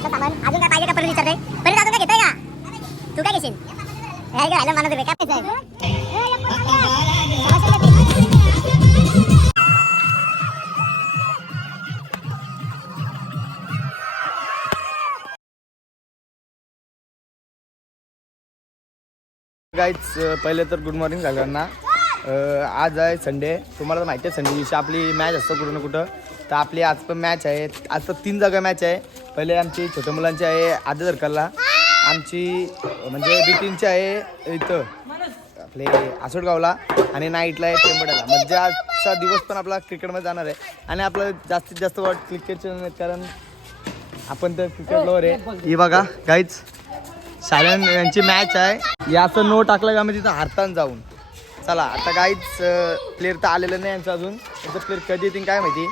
सामान अजून काय पाहिजे का परत विचारते? परत अजून काय घेताय का? तू काय घेशील? हे काय राहिलं मला तरी काय पाहिजे गाईच पहिले तर गुड मॉर्निंग सगळ्यांना. आज आहे संडे तुम्हाला तर माहिती आहे संडे दिवशी आपली मॅच असतं कुठं ना कुठं. तर आपली आज पण मॅच आहे. आज तर तीन जागा मॅच आहे. पहिले आमची छोट्या मुलांची आहे आधी सरकारला आमची म्हणजे बिटींची आहे इथं आपले आसोडगावला आणि नाईटला आहे टेंबड्याला म्हणजे आजचा दिवस पण आपला क्रिकेटमध्ये जाणार आहे. आणि आपलं जास्तीत जास्त वाट क्रिकेटचं कारण आपण तर क्रिकेट लवर आहे. ही बघा काहीच सायलन यांची मॅच आहे. याचं नो टाकलं का मी तिथं हारताना जाऊन. चला आता काहीच प्लेअर तर आलेलं नाही यांचं अजून. त्यांचं प्लेअर कधी येतील काय माहिती?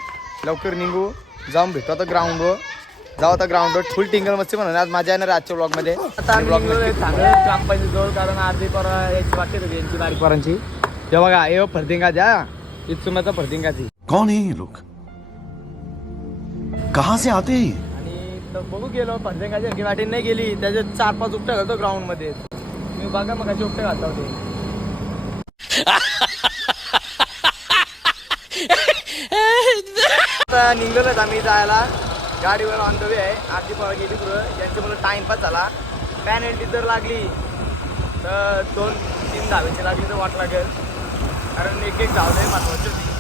लवकर निघू. जाऊन भेटतो आता ग्राउंडवर जाऊ आता ग्राउंडवर फुल टिंगल मस्ती म्हणून. आज माझ्या येणार आजच्या ब्लॉगमध्ये आता ग्रामपंचायत जवळ कारण अर्धी पर याची वाटते होती यांची बारीक पोरांची. ते बघा हे फरदिंगा द्या. इथून फरदिंगाची कौन है ये लोग? कहां से आते हैं ये? आणि तर बघू गेलो पंचंगाची हरकी वाटी नाही गेली त्याचे चार पाच उपट्या घालतो ग्राउंडमध्ये. मी बघा मग कशी उपट्या घालता होते आता निघलेलोच आम्ही जायला. गाडीवर ऑन द वे आहे. आरती पळा गेली पुढं. यांच्या मुलं टाइमपास झाला. पॅनल्टी जर लागली. तर दोन तीन धावेची लागली तर वाट लागेल. कारण एक एक धाव आहे महत्वाची होती.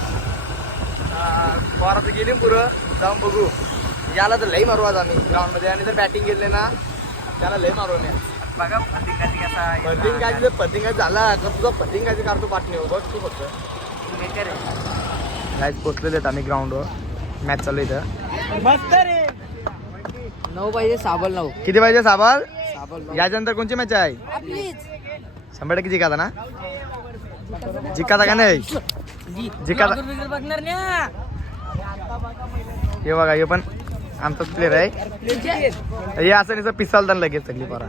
पोरात गेली पुरं जाऊन बघू. याला तर लई मारू आज आम्ही ग्राउंडमध्ये आणि जर बॅटिंग घेतले ना त्याला लई मारू आम्ही. बघा प्रतिकाची कसा पतिंगाची जर पतिंगाची झाला. तर तुझा पतिंगाची काढतो पाठणी हो बघ तू फक्त. आहे मॅच पोचलेले आहेत आम्ही ग्राउंडवर मॅच चालू आहे इथं. मस्त रे. नऊ पाहिजे साबल नऊ किती पाहिजे साबाल साबल याच्यानंतर कोणची मॅच आहे? शंभर टक्के जिकाता ना? जिकाता का नाही? जिकाता बघणार ना हे बघा हे पण आमचा प्लेअर आहे. हे असं नाही पिसाल तर लगेच सगळी परा.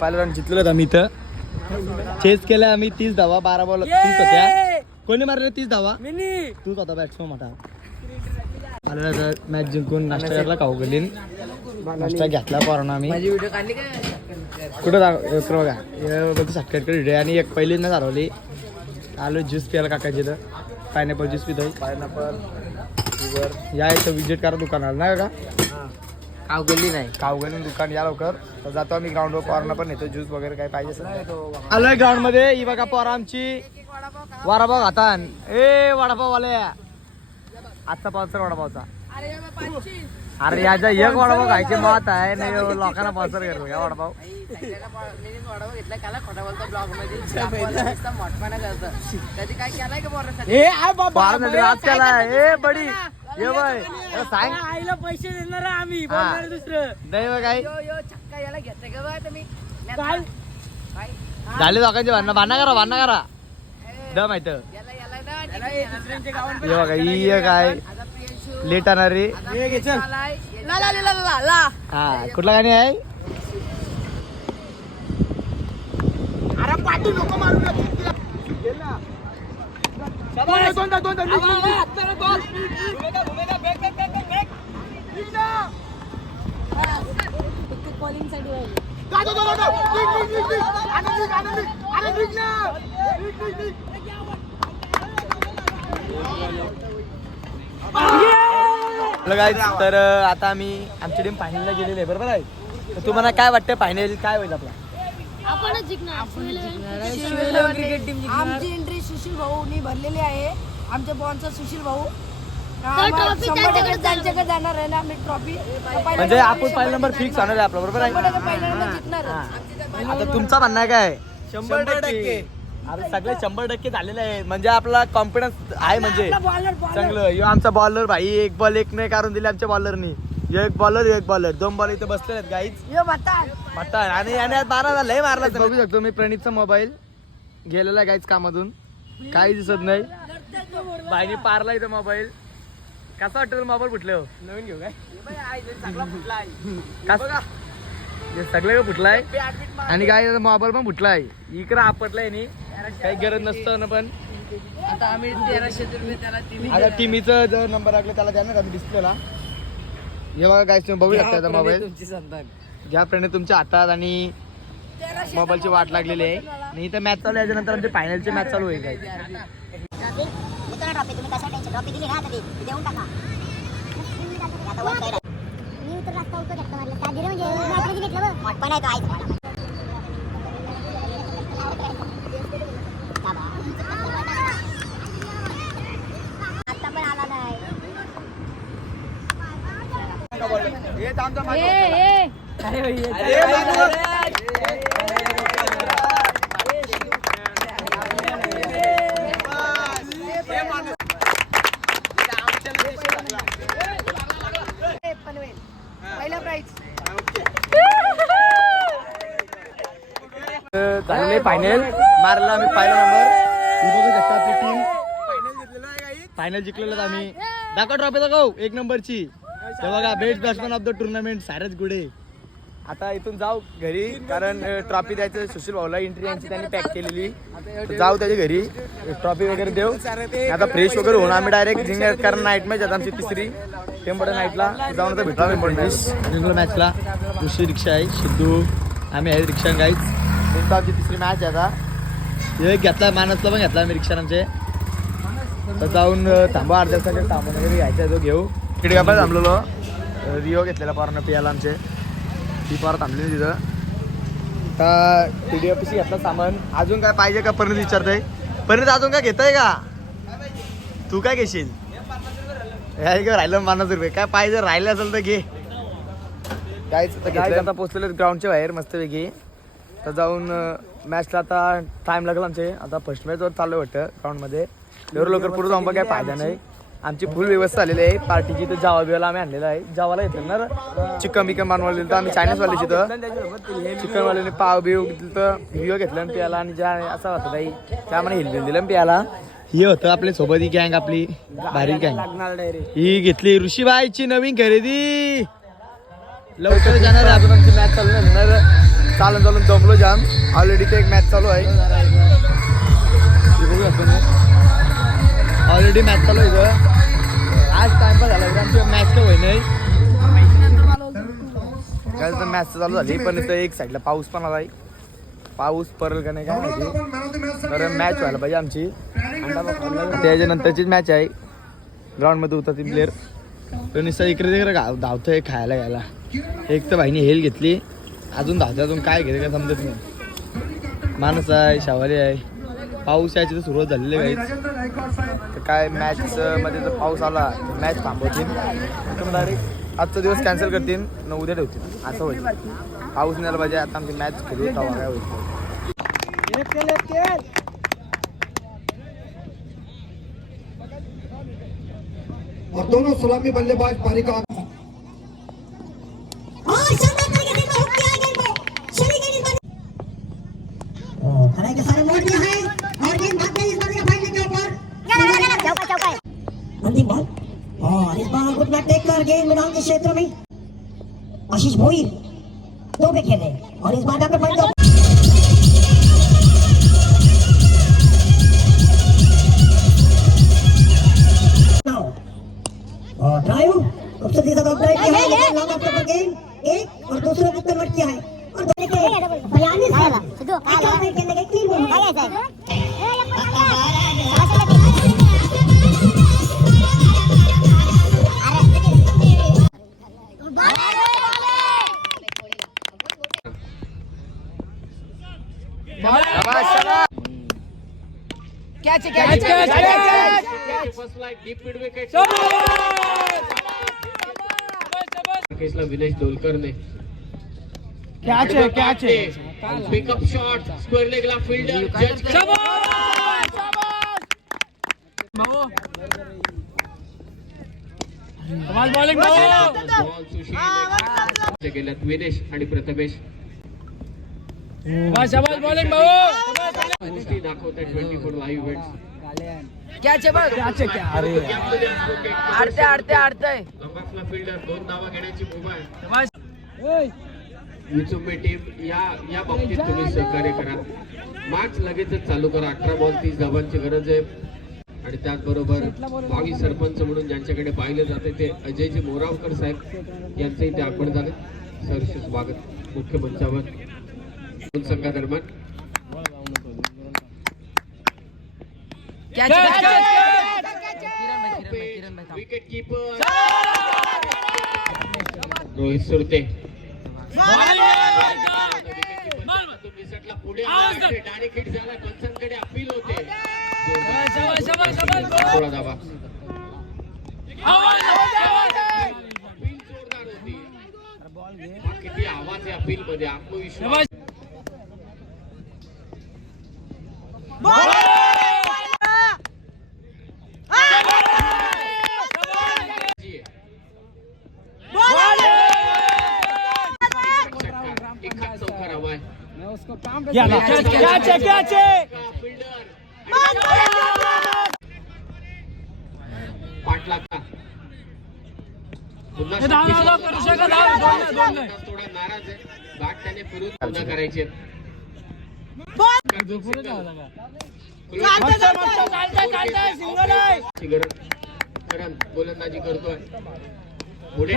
पहिल्या जिंकलो आम्ही इथं. चेस केलं आम्ही तीस धावा बारा बॉल तीस होत्या. कोणी मारले तीस धावा? मिनी. तूच होता बॅट्समन मोठा आलेला तर मॅच जिंकून नाश्ता करायला खाऊ गेली नाश्ता घेतला पोरांना आम्ही. काय कुठं दाख इकडं बघा. बघ व्हिडिओ आणि एक पहिल्यांदा चालवली आलो ज्यूस प्यायला काकाची इथं. Pineapple juice पितोय. पायनॅपल या इथं विजिट करा दुकानाला नाही का? काव गेली नाही. कावगणी दुकान या लवकर. तर जातो आम्ही ग्राउंडवर पोरांना पण येतो ज्यूस वगैरे काय पाहिजे तर. आलोय ग्राउंडमध्ये. ही बघा पोरा आमची. वडापाव खातान ए वडापाव वाले आजचा पावसर वडापावचा अरे याच्या एक वडापाव खायचे मत आहे नाही लोकांना पावसर करतो का वडापाव घेतला काला खोटा बोलतो ब्लॉगमध्ये. मोठपणा करतं. कधी काय केलाय का बोरा ए मिनिटं ए बडी ये बाय सांग. आईला पैसे देणार आम्ही. हा. दुसरं. नाही बघ झाले लोकांचे भांडणं. भांडणं करा भांडणं करा. दुसऱ्यांच्या गावात हे बघा ही एक आहे लेट येणार रे ला ला ला ला ला हा कुठला गाणी आहे? Hello तर आता आम्ही आमची टीम फायनलला गेलेली आहे बरोबर आहे? तर तुम्हाला काय वाटतं फायनल काय होईल आपला? आपणच जिंकणार. क्रिकेट टीम आमची एंट्री सुशील भाऊनी भरलेली आहे. आमच्या बॉनचा सुशील भाऊ. त्यांच्याकडे जाणार. आहे ना आम्ही ट्रॉफी म्हणजे आपण पहिला नंबर फिक्स आणणार आहे आपला बरोबर आहे? पहिल्यांदा जिंकणार आता तुमचा म्हणणं आहे काय शंभर टक्के. अरे सगळे शंभर टक्के झालेले आहे. म्हणजे आपला कॉन्फिडन्स आहे म्हणजे. चांगलं. ह्यो आमचा बॉलर भाई एक बॉल एक नाही काढून दिले आमच्या बॉलरनी एक बॉलर एक बॉलर दोन बॉल इथे बसले आहेत गाईच यो आणि याने आज बारा लय मारला बघू शकतो मी प्रणीतचा मोबाईल गेलेला आहे काहीच कामातून. काही दिसत नाही. भाईनी पारला इथं मोबाईल कसा वाटतं मोबाईल फुटले? हो नवीन घेऊ काय? कसा हे सगळे फुटलाय. आणि काय मोबाईल पण फुटलाय. इकडं आपटलाय नी. काही गरज नसतं ना पण. आता आम्ही तेराशे रुपये त्याला आता टीमीचं जर नंबर लागला त्याला द्या ना डिस्प्लेला हे बघा काय तुम्ही बघू शकता आता मोबाईल तुमची संतान. ज्या प्रमाणे तुमच्या हातात आणि मोबाईलची वाट लागलेली आहे. आणि इथं मॅच चालू आहे याच्यानंतर आमची फायनलची मॅच चालू आहे काय. मी उतर रस्ता उतर धक्का मारला काय दिलं म्हणजे घेतलं पण आहे तो आईच आता पण आला नाही पहिला प्राईज झालेले फायनल मारला आम्ही पहिला नंबर ही बघू शकता आपली टीम फायनल जिंकलेलो आम्ही. दाखव ट्रॉफी दाखव एक नंबरची. हे बघा best batsman of the tournament Saraj Gude आता इथून जाऊ घरी कारण ट्रॉफी द्यायचं सुशील भाऊला एंट्री यांची त्यांनी पॅक केलेली. तर जाऊ त्याच्या घरी ट्रॉफी वगैरे देऊ. आता फ्रेश वगैरे होऊन आम्ही डायरेक्ट जिंकणार कारण नाईट मॅच आता आमची तिसरी. टेम्पडा नाईटला जाऊन आता भेटला आम्ही मॅचला दुसरी रिक्षा आहे सिद्धू. आम्ही आहे रिक्षा गाईच नेमकं आमची तिसरी मॅच आहे आता. हे घेतला मानसला पण घेतला आम्ही रिक्षा आमचे. तर जाऊन थांबा अर्ध्या थांबून वगैरे घ्यायचा तो घेऊ. तिकडे आपण थांबलेलो. रिओ घेतलेला पोरांना पियाला आमचे. ती पोरं थांबलेली तिथं. आता टी डी ऑफिस घेतला सामान. अजून काय पाहिजे का? परत विचारतंय. परत अजून काय घेतोय का? तू काय घेशील? हे राहिलं पन्नास रुपये. काय पाहिजे राहिले असेल तर घे. काहीच आता पोचलेलो ग्राउंडच्या बाहेर मस्तपैकी. तर जाऊन मॅचला आता टाइम लागला आमचे. आता फर्स्ट मॅचवर चालू वाटतं ग्राउंडमध्ये लवकर लवकर पुढे जाऊन काय फायदा नाही. आमची फुल व्यवस्था झालेली आहे. पार्टीची तर जावा बिवाला आम्ही आणलेला आहे. जावाला घेतलं ना चिकन बिकन बनवलेलं तर आम्ही चायनीजवाले तिथं चिकनवाल्याने पाव बिव तिथं व्हिओ घेतलं आणि प्याला आणि ज्या असा होता काही त्यामुळे हिलबिल दिलं प्याला हे होतं आपल्यासोबत ही गँग आपली भारी गँग ही घेतली ऋषीबाईची नवीन खरेदी. लवकर जाणार. अजून आमची मॅच चालू नाही होणार चालून चालून जमलो जाम. ऑलरेडी ते एक मॅच चालू आहे. ऑलरेडी मॅच चालू आहे आज आज टाइमपास झाला इथं आमची मॅच काय होई नाही काय तर मॅच चालू झाली पण इथं एक साईडला पाऊस पण आला पाऊस पडेल का नाही काय माहिती. तर मॅच व्हायला पाहिजे आमची. त्याच्यानंतरचीच मॅच आहे. ग्राउंडमध्ये उतरतील प्लेअर तो निसा इकडे तिकडे धावतोय खायला घ्यायला. एक तर भाईने हेल घेतली. अजून धावते अजून काय घेते का समजत नाही. माणूस आहे शावारी आहे. पाऊस यायची तर सुरुवात झालेली आहे तर काय मॅच मध्ये जर पाऊस आला तर मॅच थांबवतील. डायरेक्ट आजचा दिवस कॅन्सल करतील न उद्या ठेवतील. असं होईल. पाऊस नाही आला पाहिजे आता आमची मॅच खेळू तेव्हा काय होईल? और दोनों सलामी बल्लेबाज पारी का और शानदार तरीके से हुक किया गेंद को चली गई इस बार हराई के सारे मोड़ दिया है और गेंद भाग गई इस बार के फाइनल के ऊपर चौका चौका अंतिम बॉल और इस बार गुड बैट टेक कर गेंद मैदान के क्षेत्र में आशीष भोईर दो पे खेले। और इस बार डॉक्टर पॉइंट और ड्राइव सबसे तीसरा टॉप ड्राइव किया है लॉन्ग ऑफ पर गेंद एक और दूसरे को कन्वर्ट किया है। और दोनों के बयालीस काय रन झालं? सिद्धू, काय एक झालं? ओवर खेलने के तीन बॉल। काय कॅच कॅच. कॅच. केसला विनेश डोलकरने कॅच आहे कॅच आहे. पिकअप शॉट स्क्वेअर लेगला फिल्डर जज बॉल सुशील. गेल्यात विनेश आणि प्रथमेश. कुस्ती दाखवतात आहे बघ? फिल्डर दोन धावा घेण्याची मुभा आहे विचुंबे टीम या या बाबतीत तुम्ही सहकार्य करा. मॅच लगेचच चालू करा. अठरा बॉल तीस धावांची गरज आहे. आणि त्याचबरोबर भावी सरपंच म्हणून ज्यांच्याकडे पाहिलं जाते ते अजयजी मोरावकर साहेब यांचं इथे आपण झालं. सहर्ष स्वागत. मुख्य मंचावर. संघादरम्यान wicket keeper Rohit Surte direct hit झाला पंचांकडे अपील होते थोडा धावा अपील जोरदार होती हा किती आवाज आहे अपील मध्ये आत्मविश्वास आहे फिल्डर पाटला का पुन्हा थोडा नाराज आहे बॅट त्याने फिरून पुन्हा करायचे करण गोलंदाजी करतोय पुढे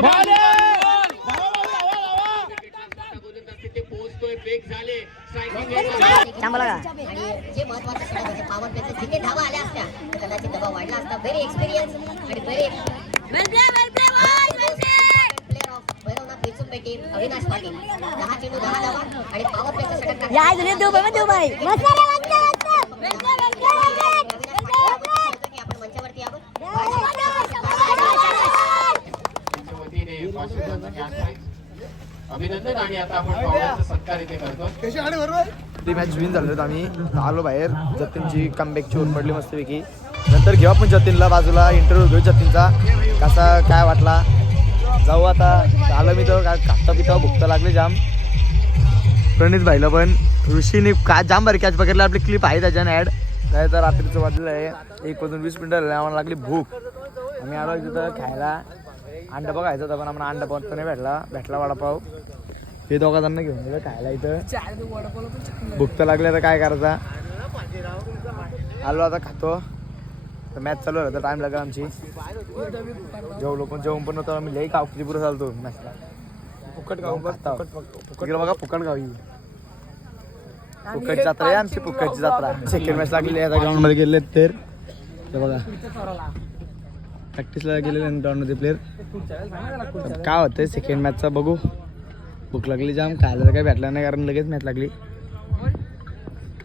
तिथे पोहोचतोय बेग झाले. आणि जे महत्वाचं षटक म्हणजे पॉवर प्लेचं जिथे धावा आल्या असत्या कदाचित दबाव वाढला असता. व्हेरी एक्सपिरियन्स आणि व्हेरी अविनाश पाटील. दहा चेंडू दहा धावा आणि पॉवर प्लेचं. आपण मंचावरती अभिनंदन आणि आता आपण ते ती मॅच विन झालो आम्ही. आलो बाहेर. जतीनची कमबॅकची होऊन पडली मस्तपैकी. नंतर घेऊ आपण जतीनला बाजूला. इंटरव्ह्यू घेऊ जतीनचा. कसा काय वाटला? जाऊ आता. आलं मी तर. काय खाता पिता? भुकता लागले जाम. प्रणित भाईला पण. ऋषीने का जाम बरं कॅच पकडला. आपली क्लिप आहे त्याच्यानं ॲड काय तर रात्रीचं वाजलेलं आहे. एक वाजून वीस मिनटं झाले. आम्हाला लागली भूक. आम्ही आलो तिथं खायला. अंडा खायचा होता पण आम्हाला अंडा पाव तर नाही भेटला. भेटला वडापाव. हे दोघा जण घेऊन गेलं खायला इथं. भूक तर लागली तर काय करायचा? आलो आता खातो. तर मॅच चालू आहे तर टाइम लागला आमची. जेवलो पण जेवण पण नव्हतं आम्ही लई गाव किती पुरं चालतो मॅचला फुकट गाव बघता तिकडे बघा फुकट गाव ही फुकट जत्रा आहे आमची फुकटची जत्रा. सेकंड मॅच लागलेली आहे आता ग्राउंडमध्ये गेले तर ते बघा प्रॅक्टिसला गेलेले ग्राउंडमध्ये प्लेअर काय होतंय सेकंड मॅचचा बघू. भूक लागली जाम खायला तर काही भेटलं नाही कारण लगेच मॅच लागली.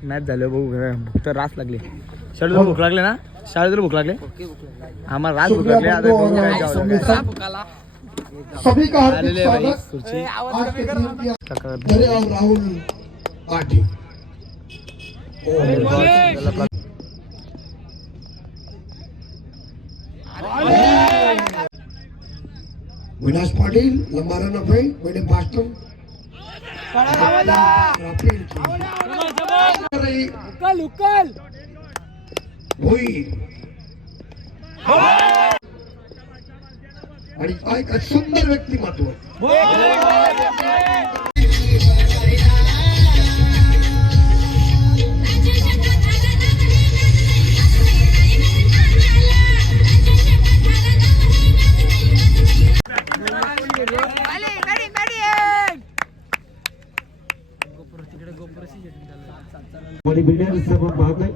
मॅच झालं बघू भूक तर रास लागली. शाळेत भूक लागली ना? शाळेत भूक लागली? आम्हाला रास भूक लागली. आता. सभी का आलेले खुर्ची. राहुल विनाश पाटिल लंबा रन अप है बड़े भोईर आणि एक सुंदर व्यक्तिमत्व. बॉडी बिल्डर सर्व पाहतोय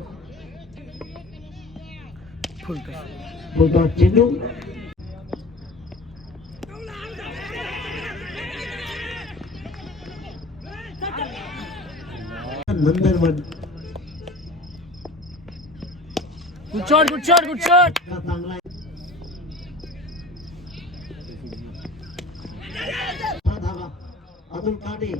फुलटॉस चेंडू नंदनवन good shot good shot good shot चांगला आहे. हा धावा अतुल काटे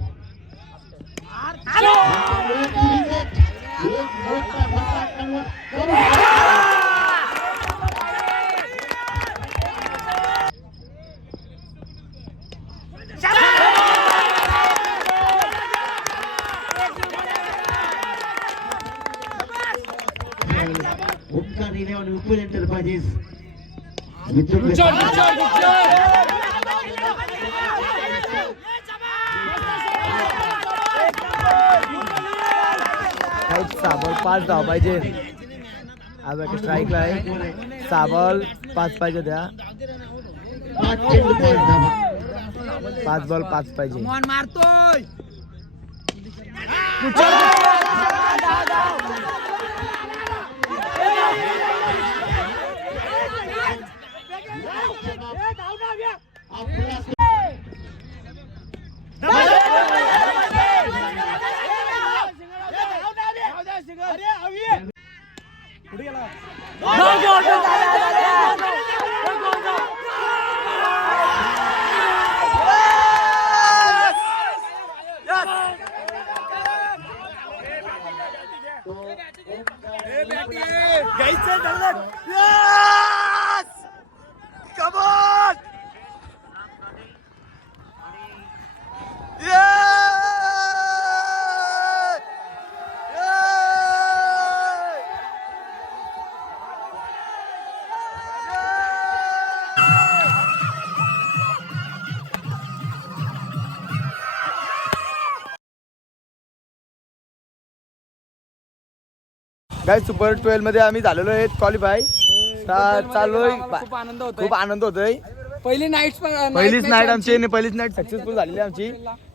ओमकार रेणे आणि उपल एंटरप्राइजेस पाच धाव पाहिजे. आज बाकी स्ट्राईकला आहे. सहा बॉल पाच पाहिजे त्या धावा पाच बॉल पाच पाहिजे. मारतोय. पुढे घ्यायचं काय सुपर ट्वेल्वमध्ये आम्ही झालेलो आहे क्वालिफाय चाललोय. खूप आनंद होतोय. खूप आनंद होतोय. पहिली नाईट पहिलीच नाईट आमची. पहिलीच नाईट सक्सेसफुल झालेली आमची.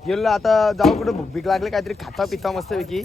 गेलो आता जाऊ कुठं भूक भीक लागले काहीतरी खाता पिता मस्त पैकी